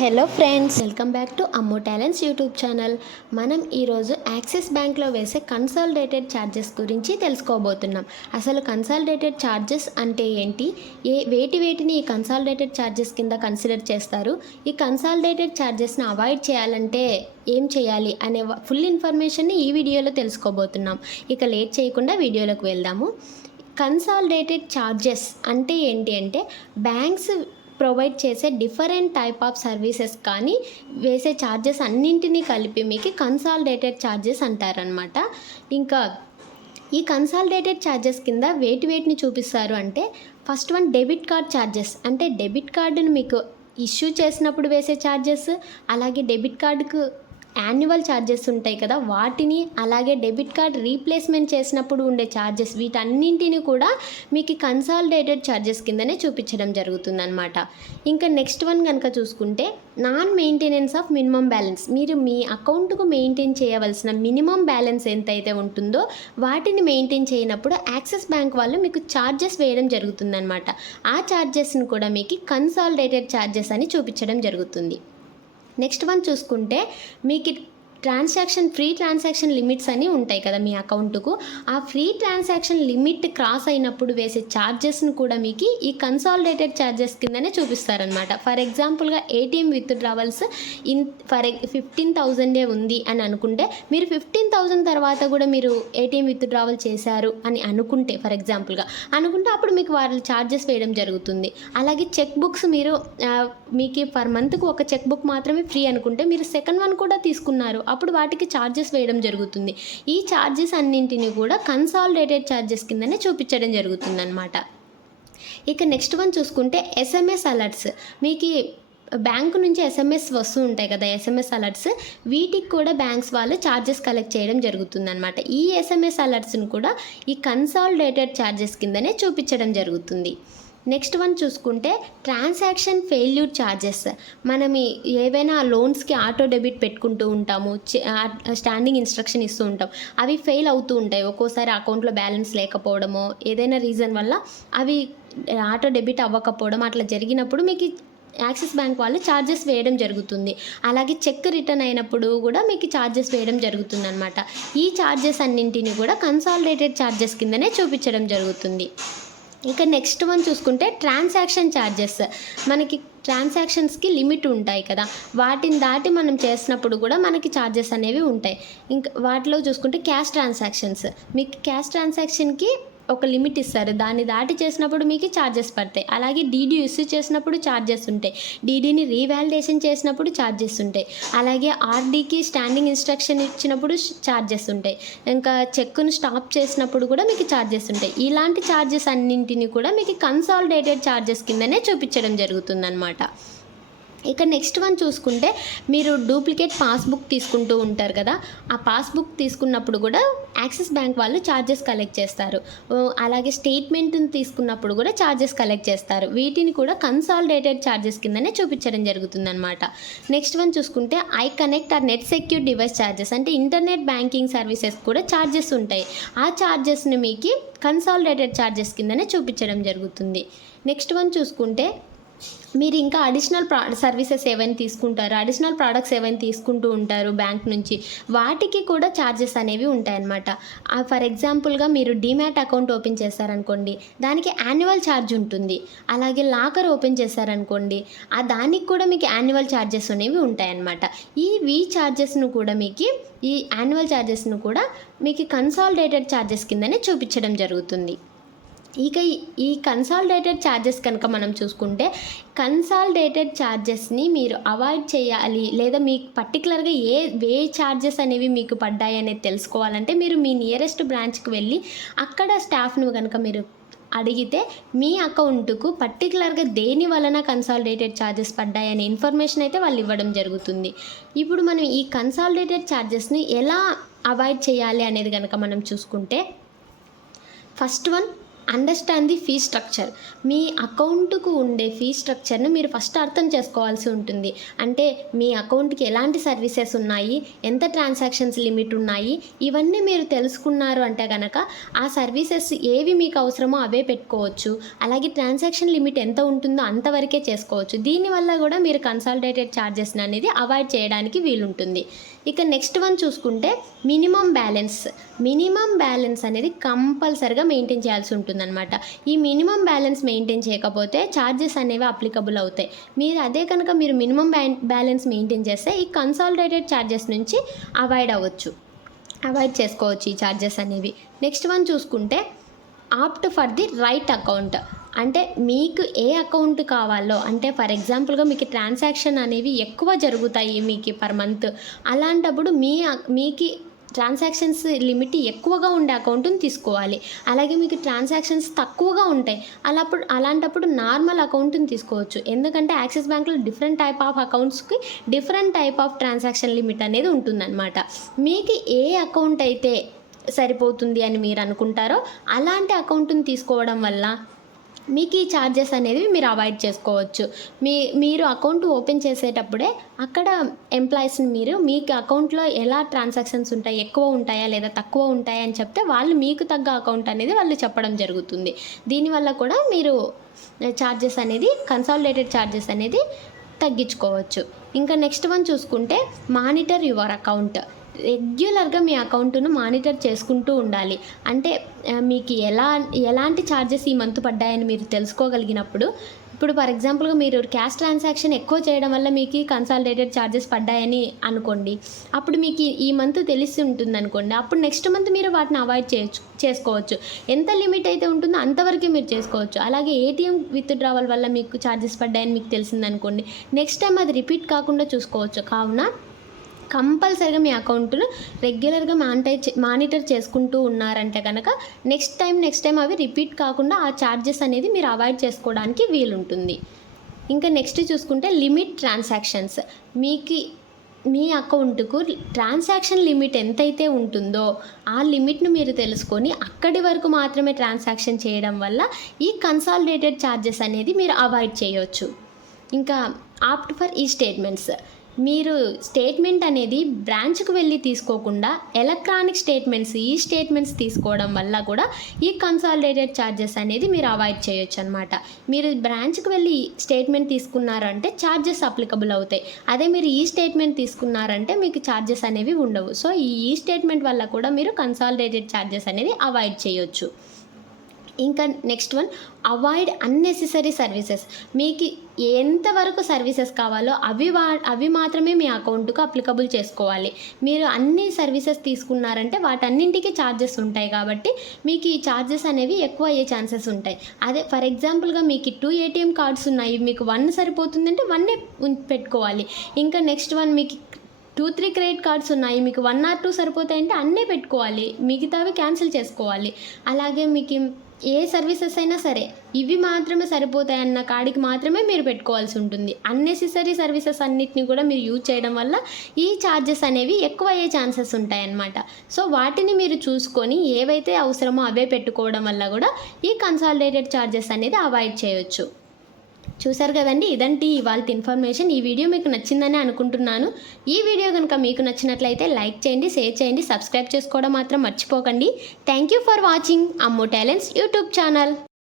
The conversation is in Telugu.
Hello friends, welcome back to అమ్మో టాలెంట్స్ యూట్యూబ్ ఛానల్. మనం ఈరోజు యాక్సిస్ బ్యాంక్లో వేసే కన్సాలిడేటెడ్ ఛార్జెస్ గురించి తెలుసుకోబోతున్నాం. అసలు కన్సాలిడేటెడ్ ఛార్జెస్ అంటే ఏంటి, వేటిని ఈ కన్సాలిడేటెడ్ ఛార్జెస్ కింద కన్సిడర్ చేస్తారు, ఈ కన్సాలిడేటెడ్ ఛార్జెస్ని అవాయిడ్ చేయాలంటే ఏం చేయాలి అనే ఫుల్ ఇన్ఫర్మేషన్ని ఈ వీడియోలో తెలుసుకోబోతున్నాం. ఇక లేట్ చేయకుండా వీడియోలోకి వెళ్దాము. కన్సాలిడేటెడ్ ఛార్జెస్ అంటే ఏంటి అంటే, బ్యాంక్స్ ప్రొవైడ్ చేసే డిఫరెంట్ టైప్ ఆఫ్ సర్వీసెస్ కానీ వేసే ఛార్జెస్ అన్నింటినీ కలిపి మీకు కన్సాలిడేటెడ్ ఛార్జెస్ అంటారనమాట. ఇంకా ఈ కన్సాలిడేటెడ్ ఛార్జెస్ కింద వేటిని చూపిస్తారు అంటే, first one debit card charges. అంటే డెబిట్ కార్డును మీకు ఇష్యూ చేసినప్పుడు వేసే ఛార్జెస్, అలాగే డెబిట్ కార్డుకు యాన్యువల్ ఛార్జెస్ ఉంటాయి కదా వాటిని, అలాగే డెబిట్ కార్డ్ రీప్లేస్మెంట్ చేసినప్పుడు ఉండే ఛార్జెస్, వీటన్నింటిని కూడా మీకు కన్సాలిడేటెడ్ ఛార్జెస్ కిందనే చూపించడం జరుగుతుందన్నమాట. ఇంకా నెక్స్ట్ వన్ కనుక చూసుకుంటే, non maintenance of minimum balance. మీరు మీ అకౌంట్కు మెయింటైన్ చేయవలసిన మినిమం బ్యాలెన్స్ ఎంతైతే ఉంటుందో వాటిని మెయింటైన్ చేయనప్పుడు యాక్సిస్ బ్యాంక్ వాళ్ళు మీకు ఛార్జెస్ వేయడం జరుగుతుందన్నమాట. ఆ ఛార్జెస్ని కూడా మీకు కన్సాలిడేటెడ్ ఛార్జెస్ అని చూపించడం జరుగుతుంది. నెక్స్ట్ వన్ చూసుకుంటే, మీకు ఫ్రీ ట్రాన్సాక్షన్ లిమిట్స్ అని ఉంటాయి కదా మీ అకౌంట్కు. ఆ ఫ్రీ ట్రాన్సాక్షన్ లిమిట్ క్రాస్ అయినప్పుడు వేసే ఛార్జెస్ను కూడా మీకు ఈ కన్సాలిడేటెడ్ ఛార్జెస్ కిందనే చూపిస్తారనమాట. ఫర్ ఎగ్జాంపుల్గా ఏటీఎం విత్డ్రావల్స్ 15,000 ఉంది అని అనుకుంటే, మీరు 15,000 తర్వాత కూడా మీరు ఏటీఎం విత్డ్రావల్ చేశారు అని అనుకుంటే, ఫర్ ఎగ్జాంపుల్గా అనుకుంటే అప్పుడు మీకు వాళ్ళు ఛార్జెస్ వేయడం జరుగుతుంది. అలాగే చెక్ బుక్స్ మీకు పర్ మంత్కు ఒక చెక్ బుక్ మాత్రమే ఫ్రీ అనుకుంటే, మీరు సెకండ్ వన్ కూడా తీసుకున్నారు అప్పుడు వాటికి ఛార్జెస్ వేయడం జరుగుతుంది. ఈ ఛార్జెస్ అన్నింటినీ కూడా కన్సాలిడేటెడ్ ఛార్జెస్ కిందనే చూపించడం జరుగుతుందన్నమాట. ఇక నెక్స్ట్ వన్ చూసుకుంటే, ఎస్ఎంఎస్ అలర్ట్స్. మీకు బ్యాంకు నుంచి ఎస్ఎంఎస్ వస్తూ ఉంటాయి కదా, ఎస్ఎంఎస్ అలర్ట్స్, వీటికి కూడా బ్యాంక్స్ వాళ్ళు ఛార్జెస్ కలెక్ట్ చేయడం జరుగుతుందన్నమాట. ఈ ఎస్ఎంఎస్ అలర్ట్స్ని కూడా ఈ కన్సాలిడేటెడ్ ఛార్జెస్ కిందనే చూపించడం జరుగుతుంది. నెక్స్ట్ వన్ చూసుకుంటే, ట్రాన్సాక్షన్ ఫెయిల్యూర్ ఛార్జెస్. మనం ఏవైనా లోన్స్కి ఆటో డెబిట్ పెట్టుకుంటూ ఉంటాము, స్టాండింగ్ ఇన్స్ట్రక్షన్ ఇస్తూ ఉంటాం, అవి ఫెయిల్ అవుతూ ఉంటాయి. ఒక్కోసారి అకౌంట్లో బ్యాలెన్స్ లేకపోవడమో ఏదైనా రీజన్ వల్ల అవి ఆటో డెబిట్ అవ్వకపోవడం అట్లా జరిగినప్పుడు మీకు యాక్సిస్ బ్యాంక్ వాళ్ళు ఛార్జెస్ వేయడం జరుగుతుంది. అలాగే చెక్ రిటర్న్ అయినప్పుడు కూడా మీకు ఛార్జెస్ వేయడం జరుగుతుందన్నమాట. ఈ ఛార్జెస్ అన్నింటినీ కూడా కన్సాలిడేటెడ్ ఛార్జెస్ కిందనే చూపించడం జరుగుతుంది. ఇక నెక్స్ట్ వన్ చూసుకుంటే, ట్రాన్సాక్షన్ ఛార్జెస్. మనకి ట్రాన్సాక్షన్స్కి లిమిట్ ఉంటాయి కదా, వాటిని దాటి మనం చేసినప్పుడు కూడా మనకి ఛార్జెస్ అనేవి ఉంటాయి. ఇంకా వాటిలో చూసుకుంటే క్యాష్ ట్రాన్సాక్షన్స్. మీకు క్యాష్ ట్రాన్సాక్షన్కి ఒక లిమిట్ ఇస్తారు, దాన్ని దాటి చేసినప్పుడు మీకు ఛార్జెస్ పడతాయి. అలాగే డీడీ ఇష్యూ చేసినప్పుడు ఛార్జెస్ ఉంటాయి, డీడీని రీవాలిడేషన్ చేసినప్పుడు ఛార్జెస్ ఉంటాయి, అలాగే ఆర్డీకి స్టాండింగ్ ఇన్స్ట్రక్షన్ ఇచ్చినప్పుడు ఛార్జెస్ ఉంటాయి, ఇంకా చెక్కును స్టాప్ చేసినప్పుడు కూడా మీకు ఛార్జెస్ ఉంటాయి. ఇలాంటి ఛార్జెస్ అన్నింటినీ కూడా మీకు కన్సాలిడేటెడ్ ఛార్జెస్ కిందనే చూపించడం జరుగుతుందన్నమాట. ఇక నెక్స్ట్ వన్ చూసుకుంటే, మీరు డూప్లికేట్ పాస్బుక్ తీసుకుంటూ ఉంటారు కదా, ఆ పాస్బుక్ తీసుకున్నప్పుడు కూడా యాక్సిస్ బ్యాంక్ వాళ్ళు ఛార్జెస్ కలెక్ట్ చేస్తారు. అలాగే స్టేట్మెంట్ని తీసుకున్నప్పుడు కూడా ఛార్జెస్ కలెక్ట్ చేస్తారు. వీటిని కూడా కన్సాలిడేటెడ్ ఛార్జెస్ కిందనే చూపించడం జరుగుతుందన్నమాట. నెక్స్ట్ వన్ చూసుకుంటే, I connect or net secure device charges. అంటే ఇంటర్నెట్ బ్యాంకింగ్ సర్వీసెస్ కూడా ఛార్జెస్ ఉంటాయి. ఆ ఛార్జెస్ని మీకు కన్సాలిడేటెడ్ ఛార్జెస్ కిందనే చూపించడం జరుగుతుంది. నెక్స్ట్ వన్ చూసుకుంటే, మీరు ఇంకా అడిషనల్ సర్వీసెస్ ఏవైనా తీసుకుంటారు, అడిషనల్ ప్రోడక్ట్స్ ఏవైనా తీసుకుంటూ ఉంటారు బ్యాంక్ నుంచి, వాటికి కూడా ఛార్జెస్ అనేవి ఉంటాయన్నమాట. ఫర్ ఎగ్జాంపుల్గా మీరు డీమ్యాట్ అకౌంట్ ఓపెన్ చేశారనుకోండి, దానికి యాన్యువల్ ఛార్జ్ ఉంటుంది. అలాగే లాకర్ ఓపెన్ చేశారనుకోండి, దానికి కూడా మీకు యాన్యువల్ ఛార్జెస్ అనేవి ఉంటాయన్నమాట. ఈ ఛార్జెస్ను కూడా మీకు, ఈ యాన్యువల్ ఛార్జెస్ను కూడా మీకు కన్సాలిడేటెడ్ ఛార్జెస్ కిందనే చూపించడం జరుగుతుంది. ఇక ఈ కన్సాలిడేటెడ్ ఛార్జెస్ కనుక మనం చూసుకుంటే, కన్సాలిడేటెడ్ ఛార్జెస్ని మీరు అవాయిడ్ చేయాలి, లేదా మీకు పర్టికులర్గా ఏ ఛార్జెస్ అనేవి మీకు పడ్డాయి అనేది తెలుసుకోవాలంటే, మీరు మీ నియరెస్ట్ బ్రాంచ్కి వెళ్ళి అక్కడ స్టాఫ్ను కనుక మీరు అడిగితే మీ అకౌంట్కు పర్టికులర్గా దేని వలన కన్సాలిడేటెడ్ ఛార్జెస్ పడ్డాయనే ఇన్ఫర్మేషన్ అయితే వాళ్ళు ఇవ్వడం జరుగుతుంది. ఇప్పుడు మనం ఈ కన్సాలిడేటెడ్ ఛార్జెస్ని ఎలా అవాయిడ్ చేయాలి అనేది కనుక మనం చూసుకుంటే, first one understand the fee structure. మీ అకౌంట్కు ఉండే ఫీ స్ట్రక్చర్ను మీరు ఫస్ట్ అర్థం చేసుకోవాల్సి ఉంటుంది. అంటే మీ అకౌంట్కి ఎలాంటి సర్వీసెస్ ఉన్నాయి, ఎంత ట్రాన్సాక్షన్స్ లిమిట్ ఉన్నాయి, ఇవన్నీ మీరు తెలుసుకున్నారు అంటే కనుక ఆ సర్వీసెస్ ఏవి మీకు అవసరమో అవే పెట్టుకోవచ్చు. అలాగే ట్రాన్సాక్షన్ లిమిట్ ఎంత ఉంటుందో అంతవరకే చేసుకోవచ్చు. దీనివల్ల కూడా మీరు కన్సాలిడేటెడ్ ఛార్జెస్ అనేది అవాయిడ్ చేయడానికి వీలుంటుంది. ఇక నెక్స్ట్ వన్ చూసుకుంటే మినిమం బ్యాలెన్స్ అనేది కంపల్సరిగా మెయింటైన్ చేయాల్సి ఉంటుందన్నమాట. ఈ మినిమం బ్యాలెన్స్ మెయింటైన్ చేయకపోతే ఛార్జెస్ అనేవి అప్లికబుల్ అవుతాయి. మీరు మినిమం బ్యాలెన్స్ మెయింటైన్ చేస్తే ఈ కన్సాలిడేటెడ్ ఛార్జెస్ నుంచి అవాయిడ్ చేసుకోవచ్చు ఈ ఛార్జెస్ అనేవి. నెక్స్ట్ వన్ చూసుకుంటే opt for the right account. అంటే మీకు ఏ అకౌంట్ కావాలో, అంటే ఫర్ ఎగ్జాంపుల్గా మీకు ట్రాన్సాక్షన్ అనేవి ఎక్కువ జరుగుతాయి మీకు పర్ మంత్. అలాంటప్పుడు మీకు ట్రాన్సాక్షన్స్ లిమిట్ ఎక్కువగా ఉండే అకౌంట్ని తీసుకోవాలి. అలాగే మీకు ట్రాన్సాక్షన్స్ తక్కువగా ఉంటాయి, అలాంటప్పుడు నార్మల్ అకౌంట్ని తీసుకోవచ్చు. ఎందుకంటే యాక్సిస్ బ్యాంక్లో డిఫరెంట్ టైప్ ఆఫ్ అకౌంట్స్కి different type of transaction limit అనేది ఉంటుందన్నమాట. మీకు ఏ అకౌంట్ అయితే సరిపోతుంది అని మీరు అనుకుంటారో అలాంటి అకౌంట్ని తీసుకోవడం వల్ల మీకు ఈ ఛార్జెస్ అనేవి మీరు అవాయిడ్ చేసుకోవచ్చు. మీరు అకౌంట్ ఓపెన్ చేసేటప్పుడే అక్కడ ఎంప్లాయీస్ని మీకు అకౌంట్లో ఎలా ట్రాన్సాక్షన్స్ ఉంటాయి, ఎక్కువ ఉంటాయా లేదా తక్కువ ఉంటాయా అని చెప్తే వాళ్ళు మీకు తగ్గ అకౌంట్ అనేది వాళ్ళు చెప్పడం జరుగుతుంది. దీనివల్ల కూడా మీరు కన్సాలిడేటెడ్ ఛార్జెస్ అనేది తగ్గించుకోవచ్చు. ఇంకా నెక్స్ట్ వన్ చూసుకుంటే మానిటర్ యువర్ అకౌంట్. రెగ్యులర్గా మీ అకౌంట్ను మానిటర్ చేసుకుంటూ ఉండాలి. అంటే మీకు ఎలాంటి ఛార్జెస్ ఈ మంత్ పడ్డాయని మీరు తెలుసుకోగలిగినప్పుడు, ఇప్పుడు ఫర్ ఎగ్జాంపుల్గా మీరు క్యాష్ ట్రాన్సాక్షన్ ఎక్కువ చేయడం వల్ల మీకు కన్సాలిడేటెడ్ ఛార్జెస్ పడ్డాయని అనుకోండి. అప్పుడు మీకు ఈ మంత్ తెలిసి ఉంటుంది అనుకోండి. అప్పుడు నెక్స్ట్ మంత్ మీరు వాటిని అవాయిడ్ చేసుకోవచ్చు. ఎంత లిమిట్ అయితే ఉంటుందో అంతవరకే మీరు చేసుకోవచ్చు. అలాగే ఏటీఎం విత్డ్రావల్ వల్ల మీకు ఛార్జెస్ పడ్డాయని మీకు తెలిసిందనుకోండి, నెక్స్ట్ టైం అది రిపీట్ కాకుండా చూసుకోవచ్చు. కావున కంపల్సరీగా మీ అకౌంట్ను రెగ్యులర్గా మానిటర్ చేసుకుంటూ ఉన్నారంటే కనుక నెక్స్ట్ టైం అవి రిపీట్ కాకుండా ఆ ఛార్జెస్ అనేది మీరు అవాయిడ్ చేసుకోవడానికి వీలుంటుంది. ఇంకా నెక్స్ట్ చూసుకుంటే లిమిట్ ట్రాన్సాక్షన్స్. మీ అకౌంట్కు ట్రాన్సాక్షన్ లిమిట్ ఎంతైతే ఉంటుందో ఆ లిమిట్ను మీరు తెలుసుకొని అక్కడి వరకు మాత్రమే ట్రాన్సాక్షన్ చేయడం వల్ల ఈ కన్సాలిడేటెడ్ ఛార్జెస్ అనేది మీరు అవాయిడ్ చేయవచ్చు. ఇంకా ఆప్ట్ ఫర్ ఈ స్టేట్మెంట్స్. మీరు స్టేట్మెంట్ అనేది బ్రాంచ్కి వెళ్ళి తీసుకోకుండా ఎలక్ట్రానిక్ స్టేట్మెంట్స్ తీసుకోవడం వల్ల కూడా ఈ కన్సాలిడేటెడ్ ఛార్జెస్ అనేది మీరు అవాయిడ్ చేయొచ్చు అనమాట. మీరు బ్రాంచ్కి వెళ్ళి స్టేట్మెంట్ తీసుకున్నారంటే ఛార్జెస్ అప్లికబుల్ అవుతాయి. అదే మీరు ఈ స్టేట్మెంట్ తీసుకున్నారంటే మీకు ఛార్జెస్ అనేవి ఉండవు. సో ఈ స్టేట్మెంట్ వల్ల కూడా మీరు కన్సాలిడేటెడ్ ఛార్జెస్ అనేది అవాయిడ్ చేయొచ్చు. ఇంకా next one avoid unnecessary services. మీకు ఎంతవరకు సర్వీసెస్ కావాలో అవి మాత్రమే మీ అకౌంట్కు అప్లికబుల్ చేసుకోవాలి. మీరు అన్ని సర్వీసెస్ తీసుకున్నారంటే వాటన్నింటికి ఛార్జెస్ ఉంటాయి కాబట్టి మీకు ఈ ఛార్జెస్ అనేవి ఎక్కువ అయ్యే ఛాన్సెస్ ఉంటాయి. అదే ఫర్ ఎగ్జాంపుల్గా మీకు 2 ఏటీఎం కార్డ్స్ ఉన్నాయి, మీకు 1 సరిపోతుందంటే 1 పెట్టుకోవాలి. ఇంకా నెక్స్ట్ వన్ మీకు 2-3 క్రెడిట్ కార్డ్స్ ఉన్నాయి, మీకు 1 or 2 సరిపోతాయంటే అన్నీ పెట్టుకోవాలి, మిగతావి క్యాన్సిల్ చేసుకోవాలి. అలాగే మీకు ఏ సర్వీసెస్ అయినా సరే ఇవి మాత్రమే సరిపోతాయన్న కాడికి మాత్రమే మీరు పెట్టుకోవాల్సి ఉంటుంది. అన్నెసెసరీ సర్వీసెస్ అన్నిటిని కూడా మీరు యూజ్ చేయడం వల్ల ఈ ఛార్జెస్ అనేవి ఎక్కువ అయ్యే ఛాన్సెస్ ఉంటాయన్నమాట. సో వాటిని మీరు చూసుకొని ఏవైతే అవసరమో అవే పెట్టుకోవడం వల్ల కూడా ఈ కన్సాలిడేటెడ్ ఛార్జెస్ అనేది అవాయిడ్ చేయొచ్చు. చూసారు కదండి, ఇదంటి ఇవాళ ఇన్ఫర్మేషన్. ఈ వీడియో మీకు నచ్చిందని అనుకుంటున్నాను. ఈ వీడియో కనుక మీకు నచ్చినట్లయితే లైక్ చేయండి, షేర్ చేయండి, సబ్స్క్రైబ్ చేసుకోవడం మాత్రం మర్చిపోకండి. Thank you for watching Ammu talents YouTube channel.